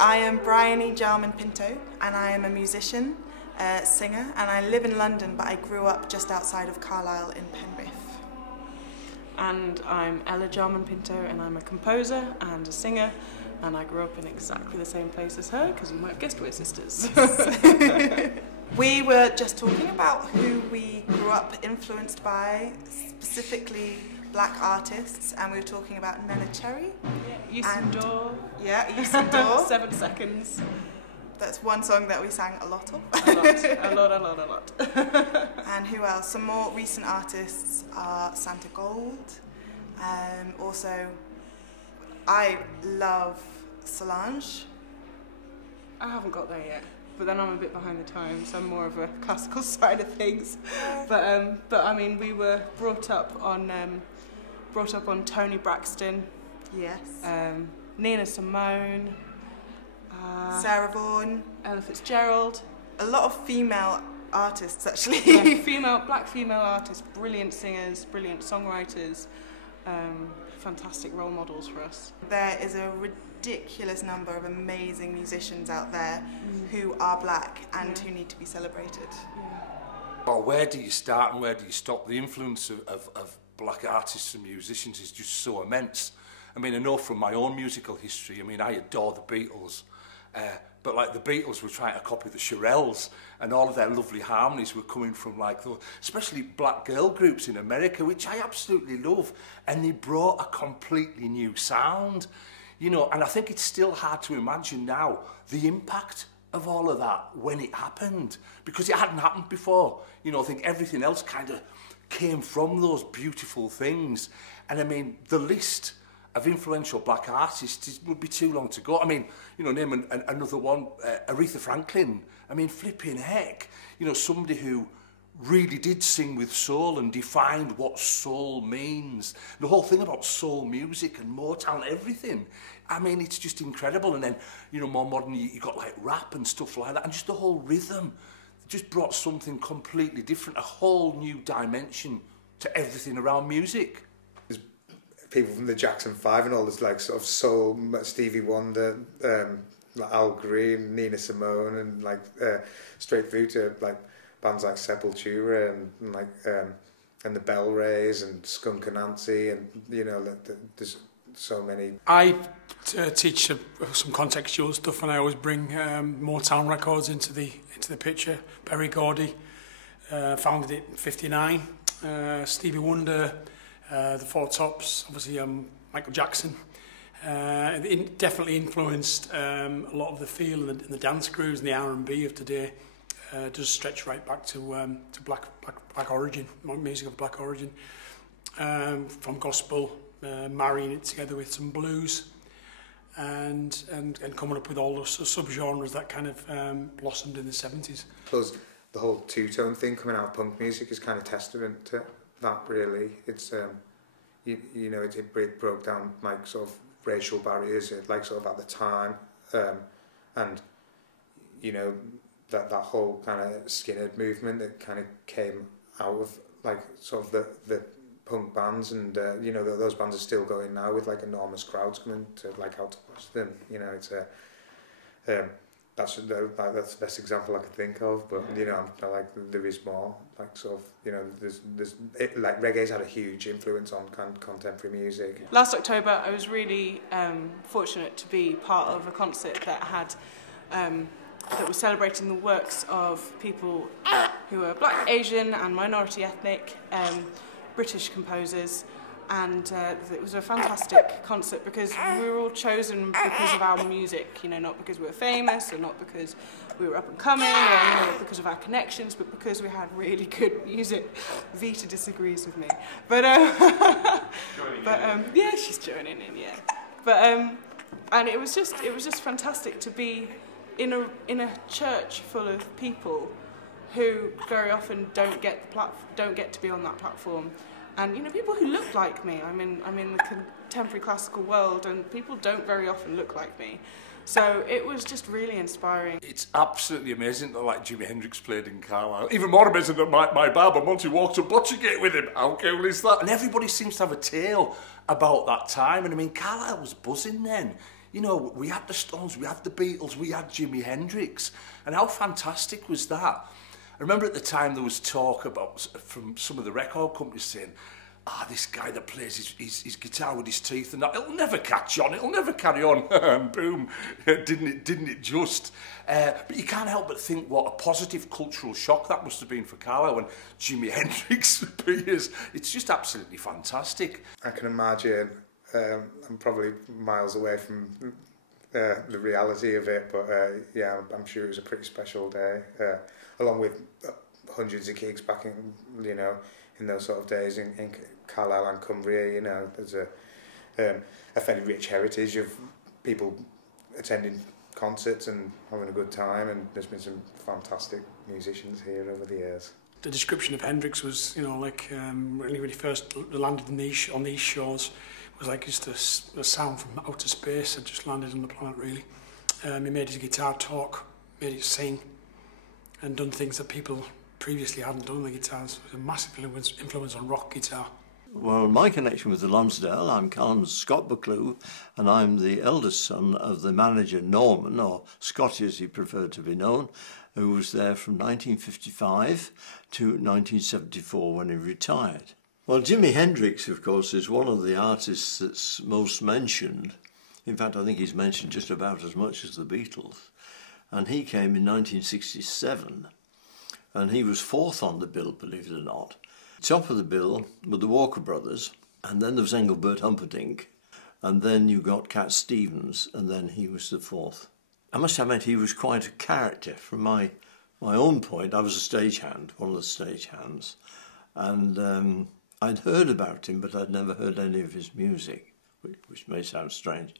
I am Bryony Jarman-Pinto and I am a musician, singer, and I live in London, but I grew up just outside of Carlisle in Penrith. And I'm Ella Jarman-Pinto and I'm a composer and a singer, and I grew up in exactly the same place as her, because you might have guessed we're sisters. We were just talking about who we grew up influenced by, specifically black artists, and we were talking about Nena Cherry. Yeah, Door. Yeah, Euston Door. 7 seconds. That's one song that we sang a lot of. A lot. And who else? Some more recent artists are Santa Gold. Also, I love Solange. I haven't got there yet, but then I'm a bit behind the times. I'm more of a classical side of things. But I mean, we were brought up on Toni Braxton. Yes. Nina Simone. Sarah Vaughan. Ella Fitzgerald. A lot of female artists, actually. Yeah, black female artists, brilliant singers, brilliant songwriters, fantastic role models for us. There is a ridiculous number of amazing musicians out there who are black and who need to be celebrated. Yeah. Well, where do you start and where do you stop? The influence of black artists and musicians is just so immense. I mean, I know from my own musical history, I mean, I adore the Beatles, but like the Beatles were trying to copy the Shirelles, and all of their lovely harmonies were coming from like, especially black girl groups in America, which I absolutely love, and they brought a completely new sound, you know, and I think it's still hard to imagine now the impact of all of that when it happened, because it hadn't happened before. You know, I think everything else kind of came from those beautiful things, and I mean, the list of influential black artists would be too long to go. I mean, you know, name another one, Aretha Franklin. I mean, flipping heck. You know, somebody who really did sing with soul and defined what soul means. The whole thing about soul music and Motown, everything. I mean, it's just incredible. And then, you know, more modern, you got like rap and stuff like that, and just the whole rhythm just brought something completely different, a whole new dimension to everything around music. People from the Jackson 5 and all this like sort of soul, Stevie Wonder, like Al Green, Nina Simone, and like straight through to like bands like Sepultura and like and the Bell Rays and Skunk Anansie, and you know, there's so many. I teach some contextual stuff, and I always bring Motown records into the picture. Berry Gordy founded it in '59. Stevie Wonder. The Four Tops, obviously Michael Jackson, definitely influenced a lot of the feel and the dance grooves and the R&B of today. Does stretch right back to black origin, music of black origin, from gospel, marrying it together with some blues, and coming up with all those subgenres that kind of blossomed in the 70s. Plus, the whole two-tone thing coming out of punk music is kind of testament to that, really. It's you know, it broke down like sort of racial barriers, like sort of at the time, and you know, that whole kind of skinhead movement that kind of came out of like sort of the punk bands, and you know, those bands are still going now with like enormous crowds coming to like out to watch them. You know, it's that's the best example I could think of, but you know, I like there is more, like sort of, you know, there's like reggae's had a huge influence on contemporary music. Last October, I was really fortunate to be part of a concert that had that was celebrating the works of people who are black, Asian, and minority ethnic British composers. And it was a fantastic concert because we were all chosen because of our music, you know, not because we were famous or not because we were up and coming or, you know, because of our connections, but because we had really good music. Vita disagrees with me, but yeah, she's joining in, yeah. But and it was just fantastic to be in a church full of people who very often don't get to be on that platform. And you know, people who look like me. I'm in the contemporary classical world, and people don't very often look like me. So it was just really inspiring. It's absolutely amazing that like Jimi Hendrix played in Carlisle. Even more amazing that my barber Monty walked to Butchergate with him. How cool is that? And everybody seems to have a tale about that time. And I mean, Carlisle was buzzing then. You know, we had the Stones, we had the Beatles, we had Jimi Hendrix, and how fantastic was that? I remember at the time there was talk about, from some of the record companies saying, this guy that plays his guitar with his teeth and that, it'll never catch on, it'll never carry on. Boom, didn't it just? But you can't help but think what a positive cultural shock that must have been for Carlisle when Jimi Hendrix appears. It's just absolutely fantastic. I can imagine, I'm probably miles away from the reality of it, but yeah, I'm sure it was a pretty special day, along with hundreds of gigs back in, you know, in those sort of days in Carlisle and Cumbria. You know, there's a fairly rich heritage of people attending concerts and having a good time, and there's been some fantastic musicians here over the years. The description of Hendrix was, you know, like when he first landed on these shores, was like just a sound from outer space had just landed on the planet, really. He made his guitar talk, made it sing, and done things that people previously hadn't done on the guitars. It was a massive influence on rock guitar. Well, my connection with the Lonsdale, I'm Callum's Scott-Buccleuch, and I'm the eldest son of the manager Norman, or Scotty as he preferred to be known, who was there from 1955 to 1974 when he retired. Well, Jimi Hendrix, of course, is one of the artists that's most mentioned. In fact, I think he's mentioned just about as much as the Beatles. And he came in 1967, and he was fourth on the bill, believe it or not. Top of the bill were the Walker Brothers, and then there was Engelbert Humperdinck, and then you got Cat Stevens, and then he was the fourth. I must admit he was quite a character. From my own point, I was a stagehand, one of the stagehands, and I'd heard about him, but I'd never heard any of his music, which may sound strange.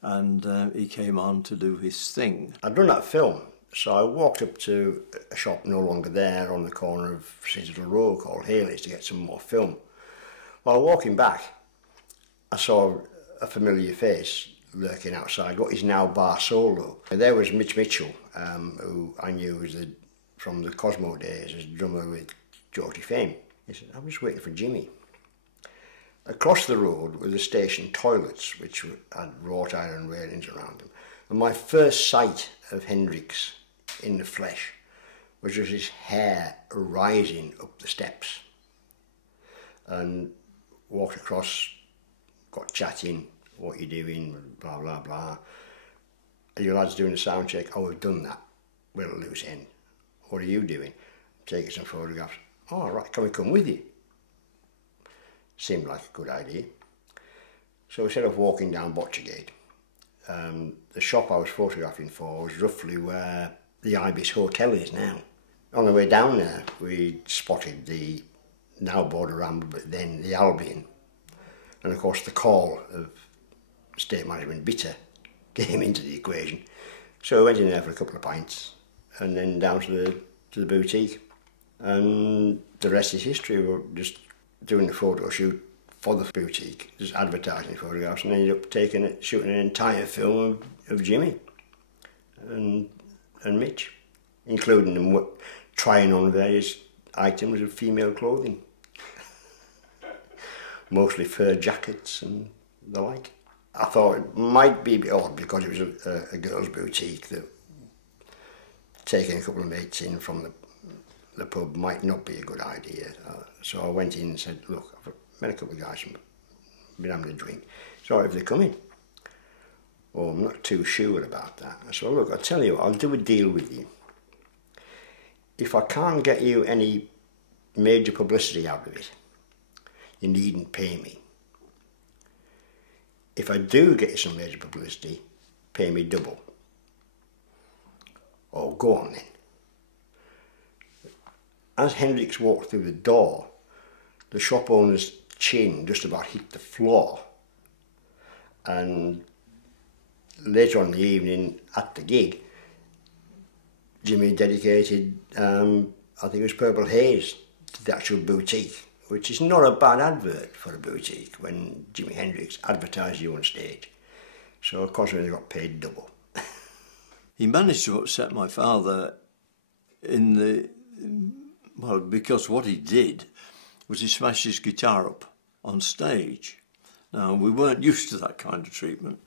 And he came on to do his thing. I'd done that film, so I walked up to a shop no longer there on the corner of Citadel Road called Haley's to get some more film. While walking back, I saw a familiar face lurking outside what is now Bar Solo. There was Mitch Mitchell, who I knew was from the Cosmo days as drummer with Georgie Fame. He said, I'm just waiting for Jimmy. Across the road were the station toilets, which had wrought iron railings around them. And my first sight of Hendrix in the flesh was just his hair rising up the steps. And walked across, got chatting, what you doing, blah, blah, blah. Are you lads doing a sound check? Oh, we've done that. We're a loose end. What are you doing? Taking some photographs. Oh, all right, can we come with you? Seemed like a good idea. So instead of walking down Botchergate, the shop I was photographing for was roughly where the Ibis Hotel is now. On the way down there, we spotted the now Border Ramble, but then the Albion. And of course the call of State Management Bitter came into the equation. So we went in there for a couple of pints and then down to the boutique. And the rest is history. We were just doing the photo shoot for the boutique, just advertising photographs, and ended up shooting an entire film of Jimmy and Mitch, including them trying on various items of female clothing, mostly fur jackets and the like. I thought it might be a bit odd because it was a girls' boutique that taking a couple of mates in from the pub might not be a good idea. So I went in and said, look, I've met a couple of guys and been having a drink. So if they come in, oh, I'm not too sure about that. I said, look, I'll tell you what, I'll do a deal with you. If I can't get you any major publicity out of it, you needn't pay me. If I do get you some major publicity, pay me double. Oh, go on then. As Hendrix walked through the door, the shop owner's chin just about hit the floor. And later on in the evening at the gig, Jimmy dedicated, I think it was Purple Haze, to the actual boutique, which is not a bad advert for a boutique when Jimi Hendrix advertised you on stage. So of course they got paid double. He managed to upset my father because what he did was he smashed his guitar up on stage. Now, we weren't used to that kind of treatment,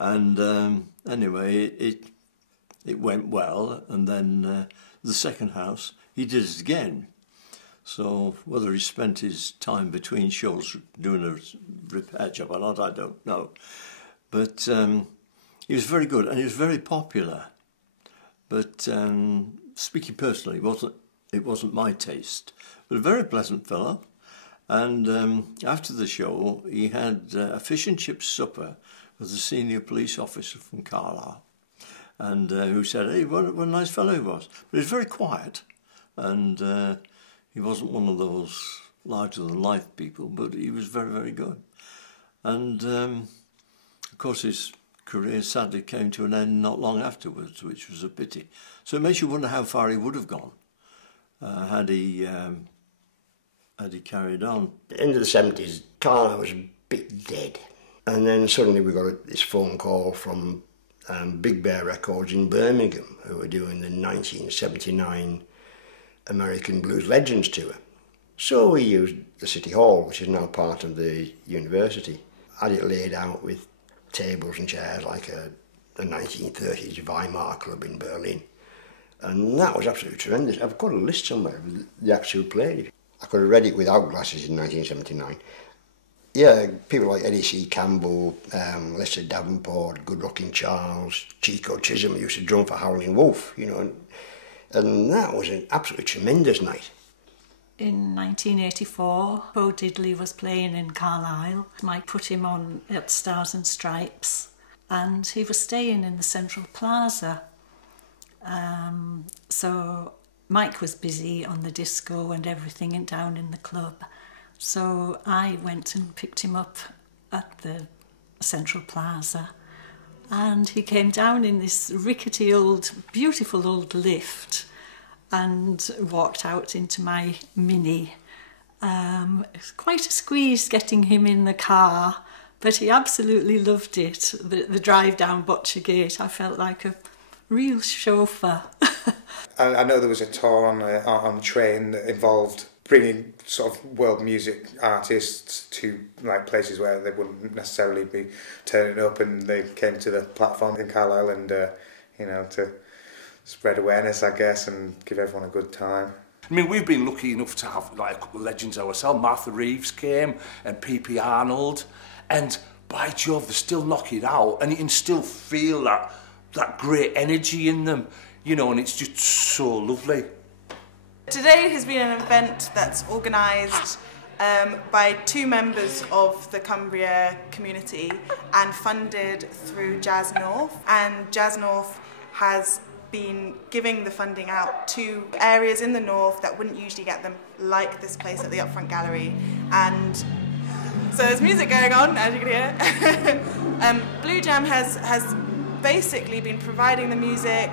And anyway, it went well, and then the second house, he did it again. So whether he spent his time between shows doing a repair job or not, I don't know. But he was very good, and he was very popular. But speaking personally, it wasn't my taste. But a very pleasant fellow. And after the show, he had a fish and chips supper with a senior police officer from Carlisle, and who said, hey, what a nice fellow he was. But he was very quiet, and he wasn't one of those larger-than-life people, but he was very, very good. And, of course, his career sadly came to an end not long afterwards, which was a pity. So it makes you wonder how far he would have gone had he carried on. At the end of the 70s, Carlisle was a bit dead. And then suddenly we got this phone call from Big Bear Records in Birmingham, who were doing the 1979 American Blues Legends tour. So we used the City Hall, which is now part of the university. Had it laid out with tables and chairs like a 1930s Weimar club in Berlin. And that was absolutely tremendous. I've got a list somewhere of the acts who played. I could have read it without glasses in 1979. Yeah, people like Eddie C. Campbell, Lester Davenport, Good Rockin' Charles, Chico Chisholm used to drum for Howlin' Wolf, you know, and that was an absolutely tremendous night. In 1984, Bo Diddley was playing in Carlisle. Mike put him on at Stars and Stripes, and he was staying in the Central Plaza. So Mike was busy on the disco and everything and down in the club. So I went and picked him up at the Central Plaza, and he came down in this rickety old, beautiful old lift and walked out into my Mini. It was quite a squeeze getting him in the car, but he absolutely loved it. The drive down Botcher Gate, I felt like a real chauffeur. I know there was a tour on train that involved bringing sort of world music artists to like places where they wouldn't necessarily be turning up, and they came to the platform in Carlisle and you know, to spread awareness, I guess, and give everyone a good time. I mean, we've been lucky enough to have like a couple of legends ourselves. Martha Reeves came and P.P. Arnold, and by Jove, they still knock it out, and you can still feel that great energy in them, you know, and it's just so lovely. Today has been an event that's organised by two members of the Cumbria community and funded through Jazz North. And Jazz North has been giving the funding out to areas in the north that wouldn't usually get them, like this place at the Upfront Gallery. And so there's music going on, as you can hear. Blue Jam has basically been providing the music,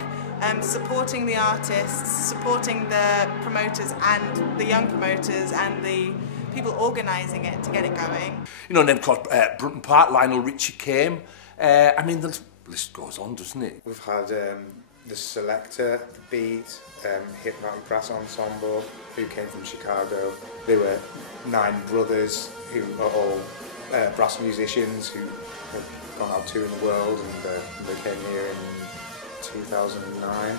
supporting the artists, supporting the promoters and the young promoters and the people organising it to get it going. You know, and then of course, Brunton Park, Lionel Richie came. I mean, the list goes on, doesn't it? We've had the Selector, the Beat, Hypnotic Brass Ensemble, who came from Chicago. There were 9 brothers who are all brass musicians who have gone out touring the world, and they came here in 2009.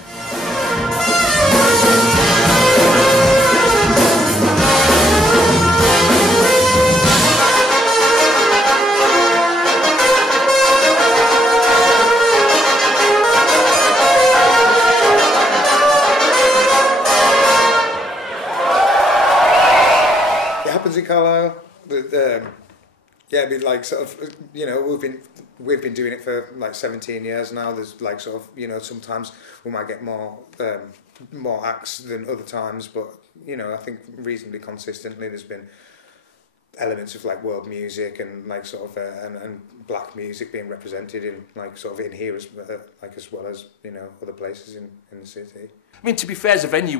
It happens in Carlisle. Yeah, I mean, like sort of, you know, we've been doing it for like 17 years now. There's like sort of, you know, sometimes we might get more acts than other times, but you know, I think reasonably consistently there's been elements of like world music and like sort of and black music being represented in like sort of in here as well as, you know, other places in the city. I mean, to be fair, as a venue,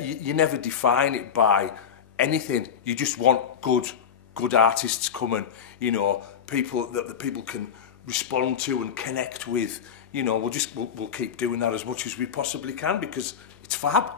you never define it by anything. You just want good artists coming, you know, people that the people can respond to and connect with. You know, we'll keep doing that as much as we possibly can because it's fab.